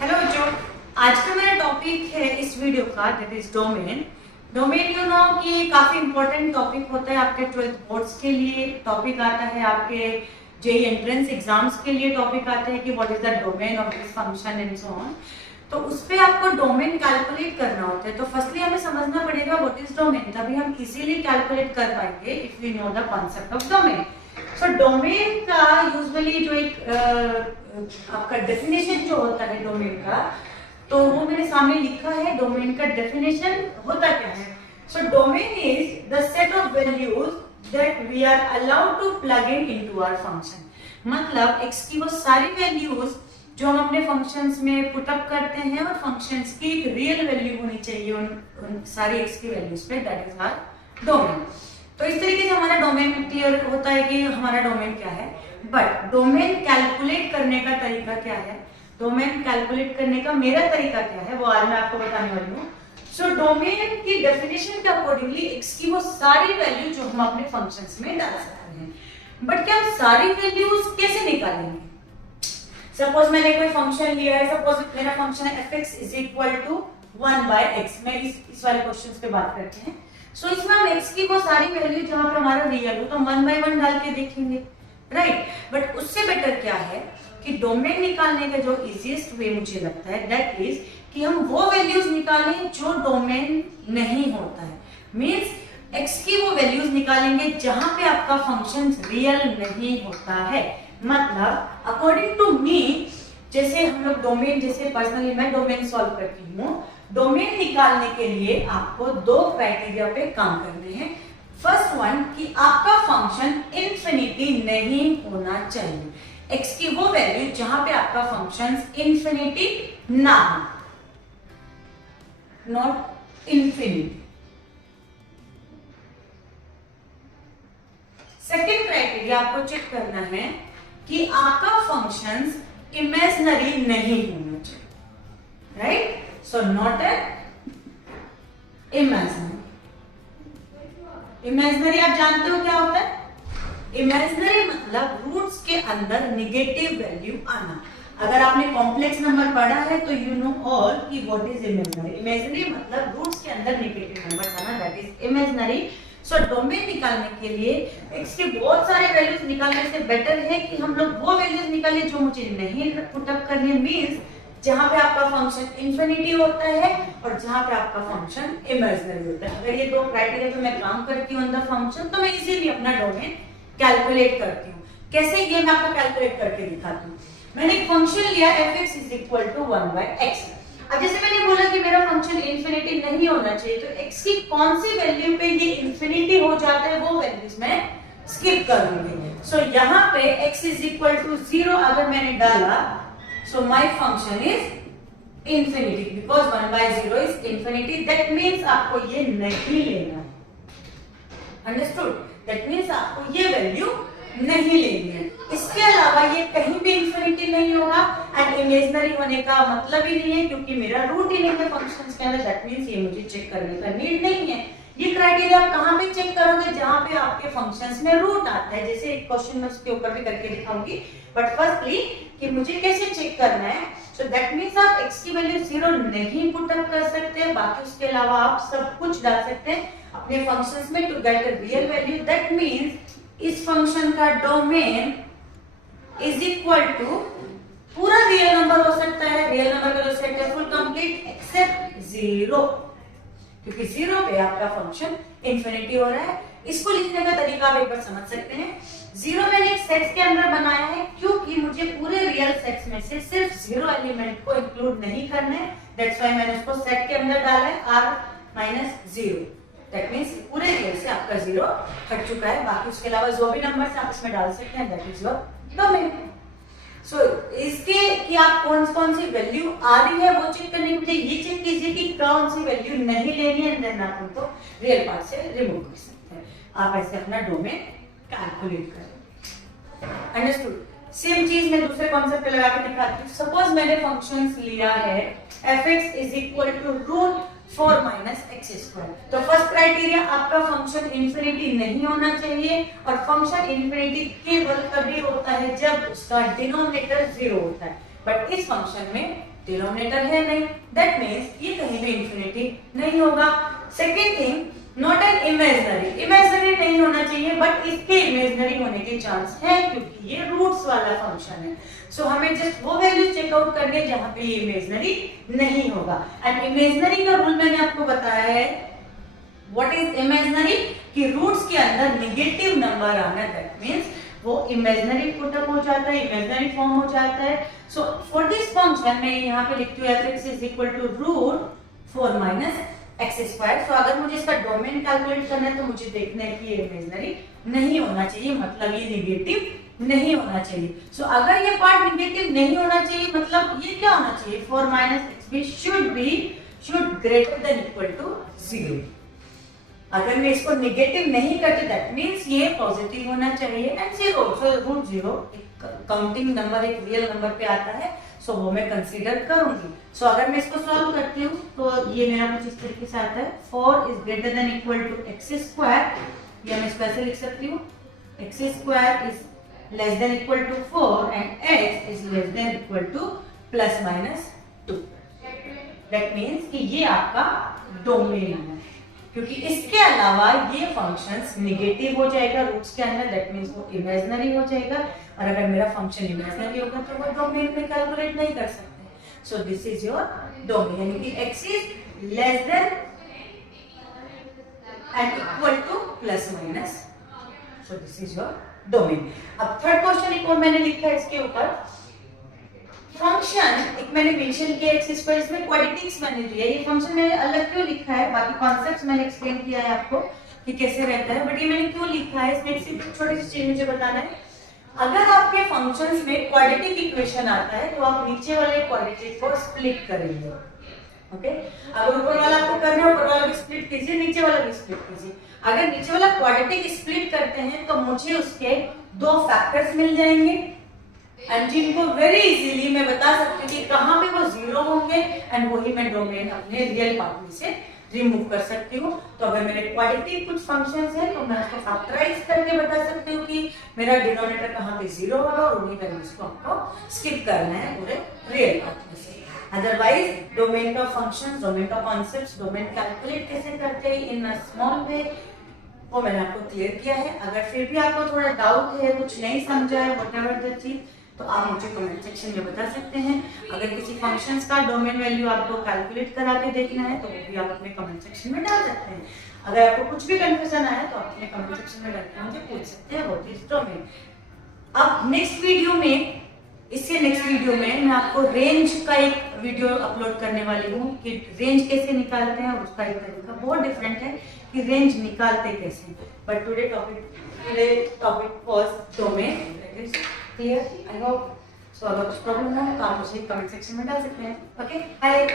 Hello बच्चों, आज का मेरा टॉपिक है इस वीडियो का that is domain. Domain you know कि काफी इंपॉर्टेंट टॉपिक होता है आपके 12th बोर्ड्स के लिए। टॉपिक आता है आपके जेईई एंट्रेंस एग्जाम्स के लिए। टॉपिक आता है कि what is the domain of this function and so on. तो उस पे आपको डोमेन कैलकुलेट करना होता है। तो फर्स्टली हमें समझना पड़ेगा व्हाट इज डोमेन, तभी हम इजीली कैलकुलेट कर पाएंगे if we know the concept of domain. So domain का यूजुअली जो एक आपका डेफिनेशन जो होता है डोमेन का, तो वो मेरे सामने लिखा है। डोमेन का डेफिनेशन होता क्या है? So domain is the set of values that we are allowed to plug in into our function. मतलब एक्स की वो सारी वैल्यूज जो हम अपने फंक्शंस में पुट अप करते हैं और फंक्शंस की एक रियल वैल्यू होनी चाहिए उन सारी एक्स की वैल्यूज पे, दैट इज आवर डोमेन। तो इस तरीके से हमारा डोमेन क्लियर होता है कि हमारा डोमेन क्या है। बट डोमेन कैलकुलेट करने का तरीका क्या है, डोमेन कैलकुलेट करने का मेरा तरीका क्या है, वो आज मैं आपको बताने वाली हूँ। सो डोमेन की डेफिनेशन के अकॉर्डिंगली एक्स की वो सारी वैल्यू जो हम अपने फंक्शंस में डाल सकते हैं। बट क्या हम सारी वैल्यूज कैसे निकालेंगे? सपोज मैंने कोई फंक्शन लिया है, सपोज मेरा फंक्शन है fx is equal to 1/x। मैं इस वाले क्वेश्चन पे बात करते हैं। सो इसमें हम x की वो सारी वैल्यू जहां पर हमारा रियल हो तो 1/1 डाल के देखेंगे, राइट। बट उससे बेटर क्या है कि डोमेन निकालने का जो इजीएस्ट वे मुझे लगता है दैट इज कि हम वो वैल्यूज निकालें जो डोमेन नहीं होता है। मींस x की वो वैल्यूज निकालेंगे जहां पे आपका फंक्शन रियल नहीं होता है। मतलब अकॉर्डिंग टू मी, जैसे हम लोग डोमेन, जैसे पर्सनली मैं डोमेन सॉल्व करती हूँ, डोमेन निकालने के लिए आपको दो क्राइटेरिया पे काम करने हैं। फर्स्ट वन कि आपका फंक्शन इंफिनिटी नहीं होना चाहिए। x की वो वैल्यू जहां पे आपका फंक्शन इंफिनिटी ना हो, नॉट इंफिनिटी। सेकेंड क्राइटेरिया आपको चेक करना है कि आपका फंक्शन इमेजिनरी नहीं होना चाहिए, right. So not a imaginary. Imaginary आप जानते हो क्या होता है? इमेजिनरी मतलब रूट्स के अंदर निगेटिव वैल्यू आना। अगर आपने कॉम्प्लेक्स नंबर पढ़ा है तो यू नो ऑल कि व्हाट इज इमेजिनरी। इमेजिनरी मतलब रूट्स के अंदर निगेटिव नंबर आना, that is imaginary. So domain निकालने के लिए एक्स के बहुत सारे वैल्यूज निकालने से बेटर है कि हम लोग वो वैल्यूज निकालें जो मुझे नहीं पुट अप करनी। मींस जहां पे आपका फंक्शन इंफिनिटी होता है और जहां पे आपका फंक्शन इमेजिनरी होता है। अगर ये दो क्राइटेरिया पे मैं काम करती हूँ ऑन द फंक्शन तो मैं इजीली अपना डोमेन कैलकुलेट करती हूँ। कैसे, ये मैं आपको कैलकुलेट करके दिखाती हूँ। मैंने एक फंक्शन लिया fx is equal to 1/x। अब जैसे मैंने बोला कि मेरा फंक्शन इंफिनिटी नहीं होना चाहिए, तो x की कौन सी वैल्यू पे ये इंफिनिटी हो जाता है वो वैल्यूज मैं स्किप कर दूंगी। सो यहाँ पे x इज इक्वल टू 0 अगर मैंने डाला, so my function is infinity because 1/0 is infinity. That means आपको ये नहीं लेना है, understood? That means आपको ये वैल्यू नहीं लेनी है। इसके अलावा ये कहीं भी इंफिनिटी नहीं होगा एंड इमेजिनरी होने का मतलब ही नहीं है क्योंकि मेरा रूट ही नहीं है फंक्शंस के अंदर। दैट मींस ये मुझे चेक करने का नीड नहीं है। ये क्राइटेरिया आप कहां पे चेक करोगे? जहां पे आपके फंक्शंस में रूट आता है। जैसे एक क्वेश्चन में उसके ऊपर भी करके दिखाऊंगी। बट फर्स्टली कि मुझे कैसे चेक करना है, सो दैट मींस आप x की वैल्यू 0 नहीं पुट अप कर सकते, बाकी उसके अलावा आप सब कुछ डाल सकते हैं अपने फंक्शंस में to get a real value. That means इस फंक्शन का डोमेन इज इक्वल टू पूरा रियल नंबर हो सकता है। रियल नंबर का जो सेट है फुल कंप्लीट एक्सेप्ट 0, क्योंकि 0 पे आपका फंक्शन इंफिनिटी हो रहा है। इसको लिखने का तरीका आप एक बार समझ सकते हैं। 0 मैंने एक सेट के अंदर बनाया है क्योंकि मुझे पूरे रियल सेट्स में से सिर्फ 0 एलिमेंट को इंक्लूड नहीं करना है। दैट्स व्हाई मैंने उसको सेट के अंदर डाला है r-0। दैट मींस पूरे रियल से आपका 0 हट चुका है। बाकी उसके अलावा जो भी नंबर्स आप इसमें डाल सकते हैं, दैट इज योर डोमेन। सो इसके कि आप कौन सी वैल्यू आ रही है वो चेक करने के लिए ये चेक कीजिए कि कौन सी वैल्यू नहीं लेनी है, देन आप उनको रियल पार्ट से रिमूव कर सकते हैं। आप ऐसे अपना डोमेन कैलकुलेट करें, अंडरस्टूड? सेम चीज मैं दूसरे कॉन्सेप्ट पे लगा के दिखाती हूँ। सपोज मैंने फंक्शंस लिया है fx is equal to root 4 minus x square. तो फर्स्ट क्राइटेरिया आपका फंक्शन इंफिनिटी नहीं होना चाहिए और फंक्शन इंफिनिटी केवल तभी होता है जब उसका डिनोमिनेटर 0 होता है। बट इस फंक्शन में डिनोमिनेटर है नहीं, दैट मीन्स ये कहीं भी इंफिनिटी नहीं होगा। Second thing, not an imaginary, imaginary नहीं होना चाहिए, बट इसके इमेजिनरी होने के चांस है क्योंकि ये रूट्स वाला फंक्शन है। सो हमें जस्ट वो वैल्यू चेकआउट करनी है जहां पे ये इमेजिनरी नहीं होगा। एंड इमेजिनरी का रूल मैंने आपको बताया है, व्हाट इज इमेजिनरी, कि रूट्स के अंदर नेगेटिव नंबर आना, दैट मींस वो इमेजिनरी पुटअप हो जाता है, इमेजिनरी फॉर्म हो जाता है। सो फॉर दिस फंक्शन मैं यहाँ पे लिखती हूँ f(x) is equal to root 4 minus x square. तो अगर मुझे इसका डोमेन कैलकुलेट करना है तो मुझे देखना है कि ये इमेजिनरी नहीं होना चाहिए, मतलब ये नेगेटिव नहीं होना चाहिए। सो अगर ये पार्ट नेगेटिव नहीं होना चाहिए, मतलब ये क्या होना चाहिए, 4 माइनस एक्स भी should greater than equal to 0। अगर मैं इसको नेगेटिव नहीं करती दैट मींस ये पॉजिटिव होना चाहिए एंड 0। सो रूट 0 एक काउंटिंग नंबर, एक रियल नंबर पे आता है, सो वो मैं कंसीडर करूंगी। सो अगर मैं इसको सॉल्व करती हूँ तो ये मेरा कुछ इस तरीके से आता है, 4 is greater than equal to x square, या मैं इसको ऐसे लिख सकती हूँ, x square is less than equal to 4 and x is less than equal to plus minus 2। That means कि ये आपका डोमेन है, क्योंकि इसके अलावा ये फंक्शंस नेगेटिव हो जाएगा रूट्स के अंदर, दैट मींस वो इमेजिनरी हो जाएगा। और अगर मेरा फंक्शन इमेजिनरी होगा तो वो डोमेन में कैलकुलेट नहीं कर सकते। So this is your domain, यानी कि x is less then and equal to plus minus, so this is your domain. अब थर्ड क्वेश्चन एक और मैंने लिखा है इसके ऊपर, फंक्शन एक मैंने मेंशन किया एक्स स्क्वायर, इसमें क्वाड्रेटिक्स मैंने दिया। ये फंक्शन मैंने अलग क्यों लिखा है, बाकी कॉन्सेप्ट्स मैंने एक्सप्लेन किया है आपको कि कैसे रहता है, बट ये मैंने क्यों लिखा है, इसमें सिर्फ छोटी सी चीज मुझे बताना है। अगर आपके फंक्शंस में क्वाड्रेटिक इक्वेशन आता है तो आप नीचे वाले क्वाड्रेटिक को स्प्लिट करेंगे। ओके, अगर ऊपर वाला आपको करना है ऊपर वाला भी स्प्लिट कीजिए, नीचे वाला भी स्प्लिट कीजिए। अगर नीचे वाला क्वाड्रेटिक स्प्लिट करते हैं तो मुझे उसके दो फैक्टर्स मिल जाएंगे एंड जिनको वेरी इजीली मैं बता सकती हूँ कि कहाँ पे वो 0 होंगे एंड वही मैं डोमेन अपने रियल पार्ट में से रिमूव कर सकती हूँ। तो अगर मेरे क्वाड्रेटिक कुछ फंक्शंस हैं तो मैं उसको फैक्टराइज करके बता सकती हूँ कि मेरा डिनोमिनेटर कहाँ पे 0 होगा और उन्हीं वैल्यूज को आपको स्किप करना है पूरे रियल पार्ट में से। अदरवाइज डोमेन का फंक्शन, डोमेन का कॉन्सेप्ट, डोमेन कैलकुलेट कैसे करते हैं इन अ स्मॉल वे, वो मैंने आपको क्लियर किया है। अगर फिर भी आपको थोड़ा डाउट है, कुछ नहीं समझा है, व्हाटएवर द चीज, तो आप मुझे कमेंट सेक्शन में बता सकते हैं। अगर किसी फंक्शंस का डोमेन वैल्यू आपको कैलकुलेट करा के देखना है तो वो भी आप अपने कमेंट सेक्शन में डाल सकते हैं। अगर आपको कुछ भी कंफ्यूजन आया तो आप अपने कमेंट सेक्शन में डालकर मुझे पूछ सकते हैं व्हाट इज डोमेन। अब नेक्स्ट वीडियो में, इससे नेक्स्ट वीडियो में मैं आपको रेंज का एक वीडियो अपलोड करने वाली हूँ कि रेंज कैसे निकालते हैं, और उसका एक तरीका बहुत डिफरेंट है कि रेंज निकालते कैसे। But today topic was domain. Clear? I hope so. अगर कुछ प्रॉब्लम है तो आप मुझे कमेंट सेक्शन में डाल सकते हैं। Okay, bye.